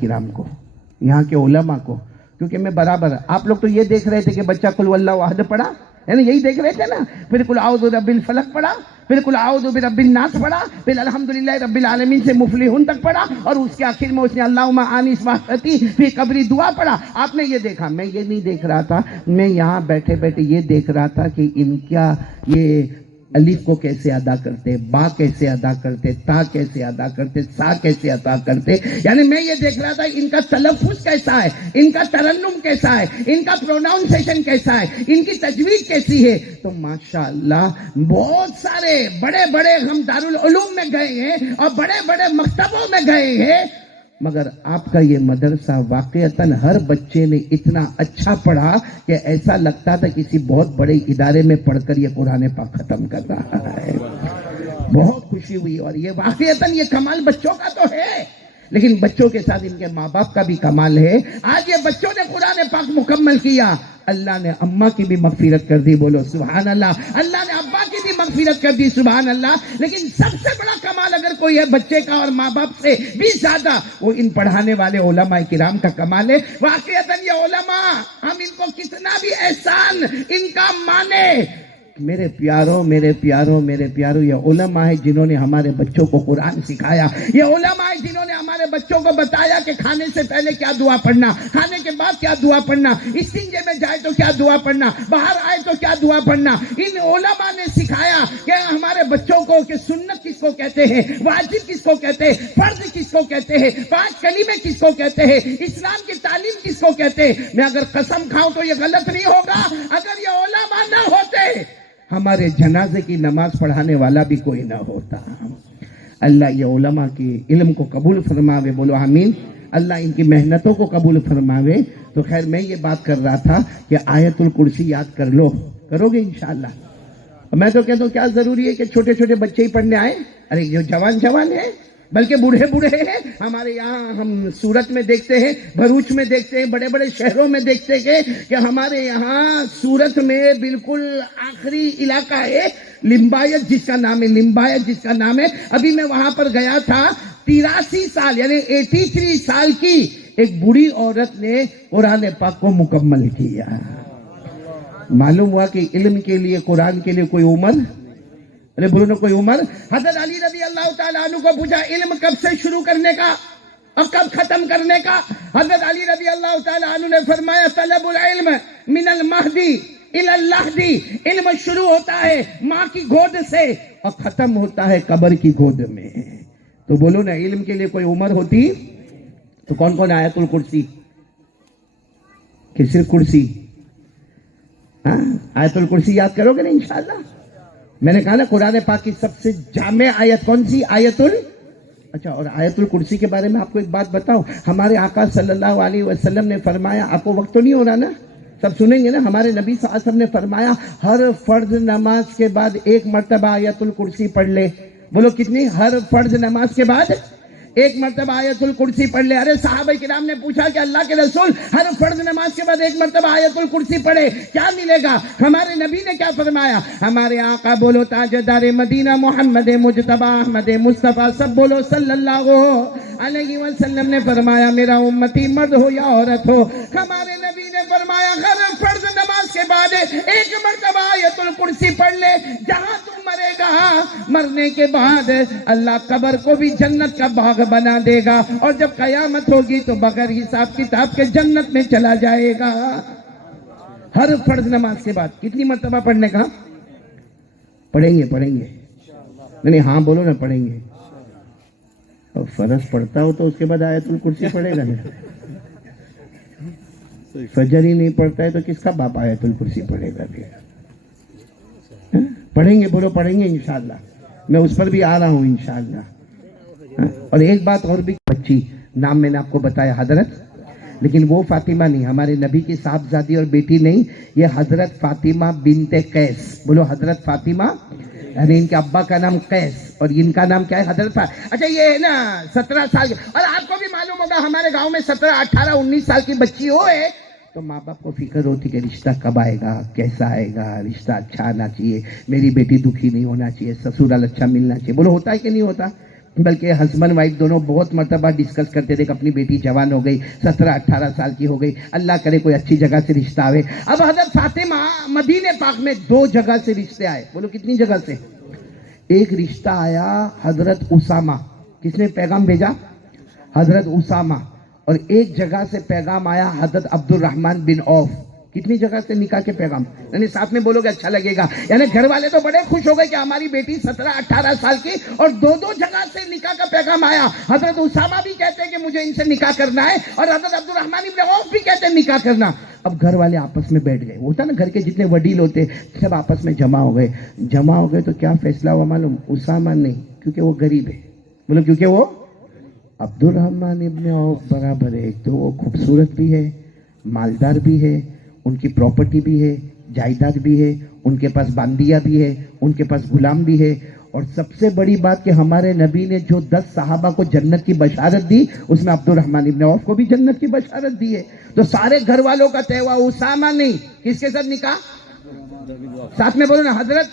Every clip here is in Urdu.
کرام کو, یہاں کے علماء کو, کیونکہ میں برابر, آپ لوگ تو یہ دیکھ رہے تھے کہ بچہ قل واللہ احد پڑھا ہے نا, یہی دیکھ رہے تھے نا, پھر قل اعوذ برب الفلق پڑھا, پھر قل اعوذ برب الناس پڑھا, پھر الحمدللہ رب العالمین سے مفلحون تک پڑھا, اور اس کے آخر میں اس نے اللہم آنس وحدتی فی قبری دعا پڑھا. آپ نے یہ دیکھا, میں یہ نہیں دیکھ رہا تھا, میں یہاں بیٹھے بیٹھے یہ دیکھ رہا تھا کہ ان کیا یہ الف کو کیسے ادا کرتے, با کیسے ادا کرتے, تا کیسے ادا کرتے, سا کیسے ادا کرتے. یعنی میں یہ دیکھ رہا تھا ان کا تلفظ کیسا ہے, ان کا ترنم کیسا ہے, ان کا پروناؤنسیشن کیسا ہے, ان کی تجوید کیسی ہے. تو ماشاءاللہ بہت سارے بڑے بڑے ہم دارالعلوم میں گئے ہیں اور بڑے بڑے مکتبوں میں گئے ہیں, مگر آپ کا یہ مدرسہ واقعتاً ہر بچے نے اتنا اچھا پڑھا کہ ایسا لگتا تھا کسی بہت بڑے ادارے میں پڑھ کر یہ قرآن پاک ختم کر رہا ہے. بہت خوشی ہوئی, اور یہ واقعتاً یہ کمال بچوں کا تو ہے, لیکن بچوں کے ساتھ ان کے ماں باپ کا بھی کمال ہے. آج یہ بچوں نے قرآن پاک مکمل کیا, اللہ نے اماں کی بھی مغفرت کر دی, بولو سبحان اللہ. اللہ نے ابا کی بھی مغفرت کر دی, سبحان اللہ. لیکن سب سے بڑا کمال اگر کوئی ہے بچے کا اور ماں باپ سے بھی زیادہ, وہ ان پڑھانے والے علماء کرام کا کمال ہے. واقعتاً یہ علماء, ہم ان کو کتنا بھی احسان ان کا مانے, میرے پیاروں میرے پیاروں میرے پیاروں, یہ علماء ہیں جنہوں نے ہمارے بچوں کو قرآن سکھایا. یہ علماء ہیں جنہوں نے ہمارے بچوں کو بتایا کہ کھانے سے پہلے کیا دعا پڑھنا, کھانے کے بعد کیا دعا پڑھنا, استنجے میں جائے تو کیا دعا پڑھنا, باہر آئے تو کیا دعا پڑھنا. ان علماء نے سکھایا کہ ہمارے بچوں کو کہ سنت کس کو کہتے ہیں, واجب کس کو کہتے ہیں, فرض کس کو کہتے ہیں, 5 کلمے کس کو کہتے ہیں, اسلام کی تعلیم کس کو کہتے ہیں. میں اگر قسم کھاؤں تو یہ غلط نہیں ہوگا, اگر یہ علماء نہ ہوتے ہمارے جنازے کی نماز پڑھانے والا بھی کوئی نہ ہوتا. اللہ یہ علماء کی علم کو قبول فرماوے, بولو آمین. اللہ ان کی محنتوں کو قبول فرماوے. تو خیر میں یہ بات کر رہا تھا کہ آیت الکرسی یاد کر لو, کرو گے انشاءاللہ. میں تو کہتا ہوں کیا ضروری ہے کہ چھوٹے چھوٹے بچے ہی پڑھنے آئے, ارے جو جوان ہیں بلکہ بوڑھے ہیں. ہمارے یہاں ہم سورت میں دیکھتے ہیں, بھروچ میں دیکھتے ہیں, بڑے بڑے شہروں میں دیکھتے ہیں کہ ہمارے یہاں سورت میں بالکل آخری علاقہ ہے لمبایت جس کا نام ہے, لمبایت جس کا نام ہے. ابھی میں وہاں پر گیا تھا, 83 سال یعنی 83 سال کی ایک بوڑھی عورت نے قرآن پاک کو مکمل کیا. معلوم ہوا کہ علم کے لیے, قرآن کے لیے کوئی عمر, ارے بولو نا کوئی عمر. حضرت علی رضی اللہ تعالیٰ عنہ کو پوچھا علم کب سے شروع کرنے کا اور کب ختم کرنے کا. حضرت علی رضی اللہ تعالیٰ عنہ نے فرمایا طلب العلم من المہدی الی اللحدی, علم شروع ہوتا ہے ماں کی گود سے اور ختم ہوتا ہے قبر کی گود میں. تو بولو نا علم کے لیے کوئی عمر ہوتی تو کون کون آیت الکرسی, کہ صرف کرسی, آیت الکرسی یاد کرو گے نا انشاءاللہ. میں نے کہا نا قرآن پاک کی سب سے جامع آیت کون سی, اچھا. اور آیت الکرسی کے بارے میں آپ کو ایک بات بتاؤں, ہمارے آقا صلی اللہ علیہ وسلم نے فرمایا, آپ کو وقت تو نہیں ہو رہا نا, سب سنیں گے نا, ہمارے نبی صلی اللہ علیہ وسلم نے فرمایا ہر فرض نماز کے بعد 1 مرتبہ آیت الکرسی پڑھ لے. بولو کتنی, ہر فرض نماز کے بعد 1 مرتبہ آیت الکرسی پڑھ لے. ارے صحابہ کرام نے پوچھا کہ اللہ کے رسول ہر فرض نماز کے بعد 1 مرتبہ آیت الکرسی پڑھے کیا ملے گا؟ ہمارے نبی نے کیا فرمایا؟ ہمارے آقا بولو تاجدار مدینہ محمد مجتبی احمد مصطفیٰ سب بولو صلی اللہ علیہ وسلم نے فرمایا میرا امتی مرد ہو یا عورت ہو, ہمارے نبی نے فرمایا ہر فرض نماز کے بعد 1 مرتبہ آیت الکرسی پڑھ لے. جہاں تم مرے گا, مرنے کے بعد اللہ قبر کو بھی جنت کا باغ بنا دے گا, اور جب قیامت ہوگی تو بغیر حساب کتاب کے جنت میں چلا جائے گا. ہر فرض نماز کے بعد کتنی مرتبہ پڑھنے کا؟ پڑھیں گے نہیں, ہاں بولو نا, پڑھیں گے. اور فرض پڑھتا ہو تو اس کے بعد آیت الکرسی پڑھے گا نا. فجر ہی نہیں پڑھتا ہے تو کس کا باپ آیت الکرسی پڑھے گا؟ پڑھیں گے, بولو پڑھیں گے انشاءاللہ. میں اس پر بھی آ رہا ہوں انشاءاللہ. اور ایک بات اور بھی, بچی نام میں نے آپ کو بتایا حضرت, لیکن وہ فاطمہ نہیں, ہمارے نبی کی صاحبزادی اور بیٹی نہیں, یہ حضرت فاطمہ بنت قیس. بولو حضرت فاطمہ, یعنی ان کے ابا کا نام قیس اور ان کا نام کیا ہے؟ حضرت اچھا یہ ہے نا 17 سال کی. اور آپ کو بھی معلوم ہوگا ہمارے گاؤں میں 17, 18, 19 سال کی بچی ہوئے تو ماں باپ کو فکر ہوتی کہ رشتہ کب آئے گا, کیسا آئے گا, رشتہ اچھا آنا چاہیے, میری بیٹی دکھی نہیں ہونا چاہیے, سسرال اچھا ملنا چاہیے. بولو ہوتا ہے کہ نہیں ہوتا؟ بلکہ ہسبینڈ وائف دونوں بہت مرتبہ ڈسکس کرتے تھے کہ اپنی بیٹی جوان ہو گئی، 17-18 سال کی ہو گئی، اللہ کرے کوئی اچھی جگہ سے رشتہ آئے۔ اب حضرت فاطمہ مدینے پاک میں 2 جگہ سے رشتے آئے، بولو کتنی جگہ سے؟ ایک رشتہ آیا حضرت اسامہ، کس نے پیغام بھیجا؟ حضرت اسامہ۔ اور ایک جگہ سے پیغام آیا حضرت عبد الرحمن بن عوف۔ کتنی جگہ سے نکاح کے پیغام؟ یعنی ساتھ میں بولو گے اچھا لگے گا۔ یعنی گھر والے تو بڑے خوش ہو گئے کہ ہماری بیٹی 17-18 سال کی اور 2 جگہ سے نکاح کا پیغام آیا۔ حضرت اسامہ بھی کہتے ہیں کہ مجھے ان سے نکاح کرنا ہے، اور حضرت عبد الرحمن بن عوف بھی کہتے ہیں نکاح کرنا۔ اب گھر والے آپس میں بیٹھ گئے، ہوتا نا گھر کے جتنے وڈیل ہوتے سب آپس میں جمع ہو گئے تو کیا فیصلہ ہوا معلوم؟ اسامہ نہیں، کیونکہ وہ غریب ہے، بولو کیونکہ وہ عبد الرحمن ابن عوف برابر ہے، ایک تو وہ خوبصورت بھی ہے، مالدار بھی ہے، ان کی پراپرٹی بھی ہے، جائیداد بھی ہے، ان کے پاس باندیا بھی ہے، ان کے پاس غلام بھی ہے، اور سب سے بڑی بات کہ ہمارے نبی نے جو 10 صحابہ کو جنت کی بشارت دی اس میں عبد الرحمن ابن عوف کو بھی جنت کی بشارت دی ہے۔ تو سارے گھر والوں کا طے ہوا، اسامہ نہیں، کس کے ساتھ نکاح؟ ساتھ میں بولو نا، حضرت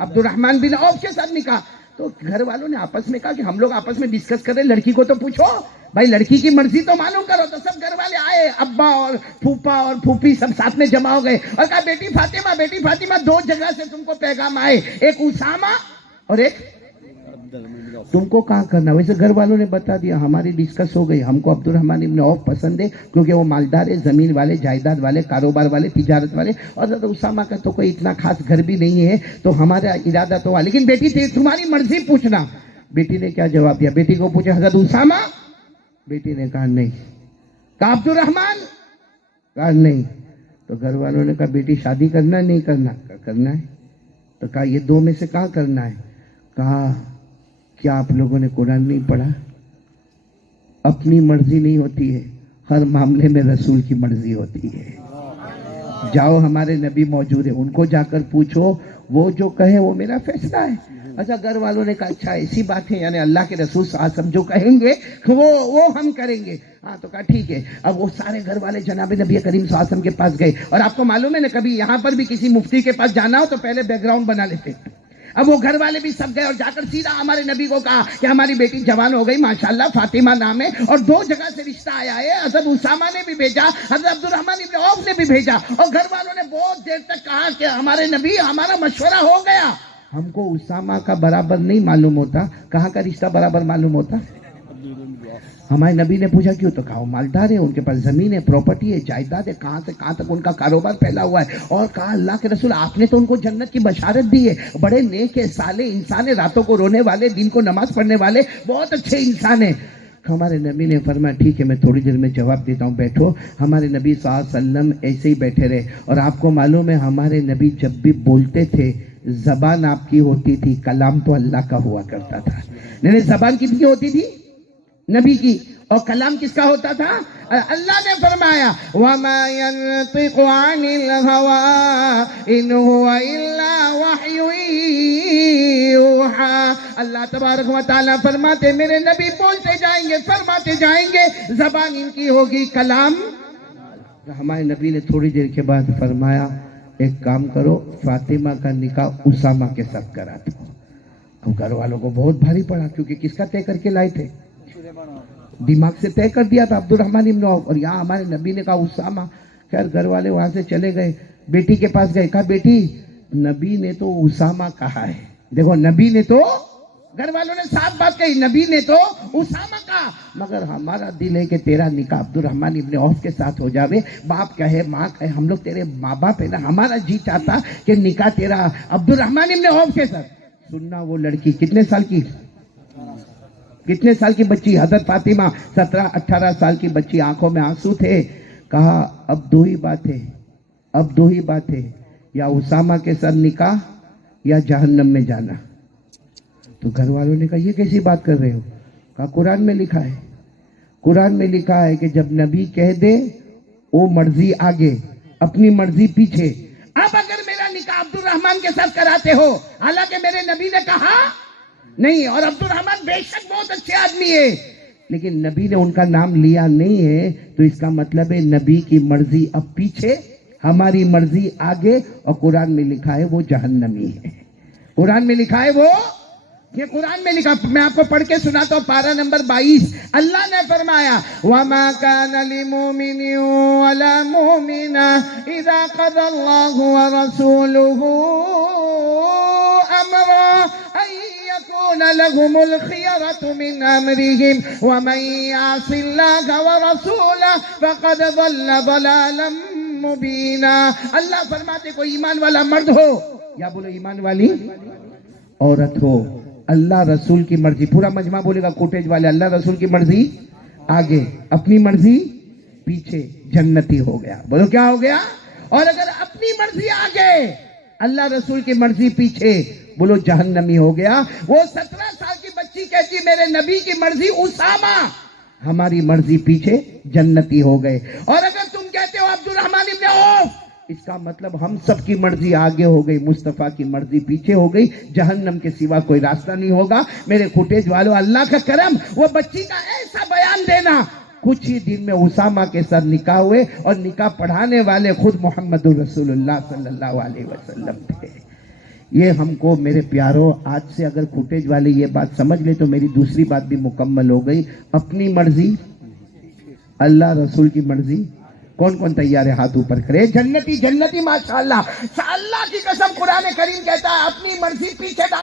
عبد الرحمن بن عوف کے ساتھ نکاح۔ تو گھر والوں نے آپس میں کہا کہ ہم لوگ آپس میں ڈسکس کریں، لڑکی کو تو پوچھو بھائی، لڑکی کی مرضی تو معلوم کرو۔ تو سب گھر والے آئے، ابا اور پھوپا اور پھوپھی سب ساتھ میں جمع ہو گئے اور کہا بیٹی فاطمہ 2 جگہ سے تم کو پیغام آئے، ایک اسامہ اور ایک تم کو کہاں کرنا۔ ویسے گھر والوں نے بتا دیا، ہماری ڈسکس ہو گئی، ہم کو عبد الرحمن ابن عوف پسند ہے کیونکہ وہ مالدار ہے، زمین والے، جائیداد والے، کاروبار والے، تجارت والے، اور حضرت اسامہ کا تو کوئی اتنا خاص گھر بھی نہیں ہے، تو ہمارا ارادہ تو ہوا، لیکن بیٹی تمہاری مرضی پوچھنا۔ بیٹی نے کیا جواب دیا؟ بیٹی کو پوچھا حضرت اسامہ، بیٹی نے کہا نہیں۔ کہا عبد الرحمن، کہا نہیں۔ تو گھر والوں نے کہا بیٹی شادی کرنا نہیں کرنا؟ کرنا ہے۔ تو کہا یہ 2 میں سے کہاں کرنا ہے؟ کہا کیا آپ لوگوں نے قرآن نہیں پڑھا؟ اپنی مرضی نہیں ہوتی ہے، ہر معاملے میں رسول کی مرضی ہوتی ہے۔ جاؤ، ہمارے نبی موجود ہیں، ان کو جا کر پوچھو، وہ جو کہے وہ میرا فیصلہ ہے۔ اچھا، گھر والوں نے کہا اچھا ایسی بات ہے، یعنی اللہ کے رسول صلی اللہ علیہ وسلم جو کہیں گے وہ ہم کریں گے۔ ہاں، تو کہا ٹھیک ہے۔ اب وہ سارے گھر والے جناب نبی کریم صلی اللہ علیہ وسلم کے پاس گئے، اور آپ کو معلوم ہے نا، کبھی یہاں پر بھی کسی مفتی کے پاس جانا ہو تو پہلے بیک گراؤنڈ بنا لیتے۔ اب وہ گھر والے بھی سب گئے اور جا کر سیدھا ہمارے نبی کو کہا کہ ہماری بیٹی جوان ہو گئی، ماشاءاللہ، فاطمہ نام ہے، اور 2 جگہ سے رشتہ آیا ہے۔ حضرت اسامہ نے بھی بھیجا، حضرت عبد الرحمن ابن عوف نے بھی بھیجا، اور گھر والوں نے بہت دیر تک کہا کہ ہمارے نبی، ہمارا مشورہ ہو گیا۔ ہم کو اسامہ کا برابر نہیں معلوم ہوتا، کہاں کا رشتہ برابر معلوم ہوتا؟ ہمارے نبی نے پوچھا کیوں؟ تو کہا وہ مالدار ہے، ان کے پاس زمین ہے، پراپرٹی ہے، جائیداد ہے، کہاں سے کہاں تک ان کا کاروبار پھیلا ہوا ہے، اور کہا اللہ کے رسول آپ نے تو ان کو جنت کی بشارت دی ہے، بڑے نیک ہے، صالح انسان ہے، راتوں کو رونے والے، دن کو نماز پڑھنے والے، بہت اچھے انسان ہیں۔ ہمارے نبی نے فرمایا ٹھیک ہے، میں تھوڑی دیر میں جواب دیتا ہوں، بیٹھو۔ ہمارے نبی صلی اللہ علیہ وسلم ایسے ہی بیٹھے رہے، اور آپ کو معلوم ہے ہمارے نبی جب بھی بولتے تھے زبان آپ کی ہوتی تھی، کلام تو اللہ کا ہوا کرتا تھا۔ نہیں، زبان کس کی ہوتی تھی؟ نبی کی، اور کلام کس کا ہوتا تھا؟ اللہ نے فرمایا وَمَا يَنطِقُ عَنِ الْهَوَىٰ إِنْ هُوَ إِلَّا وَحْيٌ يُوحَىٰ۔ اللہ تبارک و تعالیٰ فرماتے میرے نبی بولتے جائیں گے، فرماتے جائیں گے، زبان ان کی ہوگی، کلام۔ ہمارے نبی نے تھوڑی دیر کے بعد فرمایا ایک کام کرو، فاطمہ کا نکاح اسامہ کے ساتھ کرا دو۔ اب گھر والوں کو بہت بھاری پڑا، کیونکہ کس کا طے کر کے لائے تھے؟ دماغ سے طے کر دیا تھا عبد الرحمن ابن عوف، اور یہاں ہمارے نبی نے کہا اسامہ۔ خیر گھر والے وہاں سے چلے گئے، بیٹی کے پاس گئے، کہا بیٹی نبی نے تو اسامہ کہا ہے۔ دیکھو، نبی نے تو، گھر والوں نے صاف بات کہی، نبی نے تو اسامہ کہا، مگر ہمارا دل ہے کہ تیرا نکاح عبد الرحمن ابن عوف کے ساتھ ہو جاوے، باپ کہے ماں کہے، ہم لوگ تیرے ماں باپ ہے نا، ہمارا جی چاہتا کہ نکاح تیرا عبد الرحمن ابن عوف کے ساتھ۔ سننا، وہ لڑکی کتنے سال کی؟ کتنے سال کی بچی؟ حضرت فاطمہ 17-18 سال کی بچی، آنکھوں میں آنسو تھے۔ کہا اب 2 ہی بات ہے، اب 2 ہی بات ہے، یا اسامہ کے ساتھ نکاح یا جہنم میں جانا۔ تو گھر والوں نے کہا یہ کیسی بات کر رہے ہو؟ کہا قرآن میں لکھا ہے، قرآن میں لکھا ہے کہ جب نبی کہہ دے وہ مرضی آگے، اپنی مرضی پیچھے۔ اب اگر میرا نکاح عبد الرحمن کے ساتھ کراتے ہو، حالانکہ میرے نبی نے کہا نہیں، اور عبد الرحمن بے شک بہت اچھے آدمی ہے، لیکن نبی نے ان کا نام لیا نہیں ہے، تو اس کا مطلب ہے نبی کی مرضی اب پیچھے، ہماری مرضی آگے، اور قرآن میں لکھا ہے وہ جہنمی ہے، قرآن میں لکھا ہے وہ یہ قرآن میں لکھا، میں آپ کو پڑھ کے سناتا ہوں، پارہ نمبر 22، اللہ نے فرمایا وَمَا كَانَ لِمُؤْمِنٍ وَلَا مُؤْمِنَةٍ إِذَا قَضَى اللَّهُ وَرَسُولُهُ أَمْرًا أَن يَكُونَ لَهُمُ الْخِيَرَةُ مِنْ أَمْرِهِمْ وَمَن يَعْصِ اللَّهَ وَرَسُولَهُ فَقَدْ ضَلَّ ضَلَالًا مُبِينًا۔ اللہ فرماتے کوئی ایمان والا مرد ہو یا بولو ایمان والی عورت ہو، اللہ رسول کی مرضی، پورا مجمع بولے گا کوٹیج والے، اللہ رسول کی مرضی آگے، اپنی مرضی پیچھے، جنتی ہو گیا۔ بولو کیا ہو گیا؟ اور اگر اپنی مرضی آگے، اللہ رسول کی مرضی پیچھے، بولو جہنمی ہو گیا۔ وہ 17 سال کی بچی کہتی میرے نبی کی مرضی اسامہ، ہماری مرضی پیچھے، جنتی ہو گئے۔ اور اگر تم کہتے ہو عبد الرحمن ابن عوف، اس کا مطلب ہم سب کی مرضی آگے ہو گئی، مصطفیٰ کی مرضی پیچھے ہو گئی، جہنم کے سوا کوئی راستہ نہیں ہوگا۔ میرے فوٹیج والوں، اللہ کا کرم، وہ بچی کا ایسا بیان دینا، کچھ ہی دن میں اسامہ کے ساتھ نکاح ہوئے، اور نکاح پڑھانے والے خود محمد رسول اللہ صلی اللہ علیہ وسلم تھے۔ یہ ہم کو میرے پیاروں، آج سے اگر فوٹیج والے یہ بات سمجھ لے تو میری دوسری بات بھی مکمل ہو گئی۔ اپنی مرضی، اللہ رسول کی مرضی، کون کون تیار ہے ہاتھ اوپر کرے؟ جنتی جنتی ماشاءاللہ، اللہ کی قسم قرآن کریم کہتا ہے اپنی مرضی پیچھے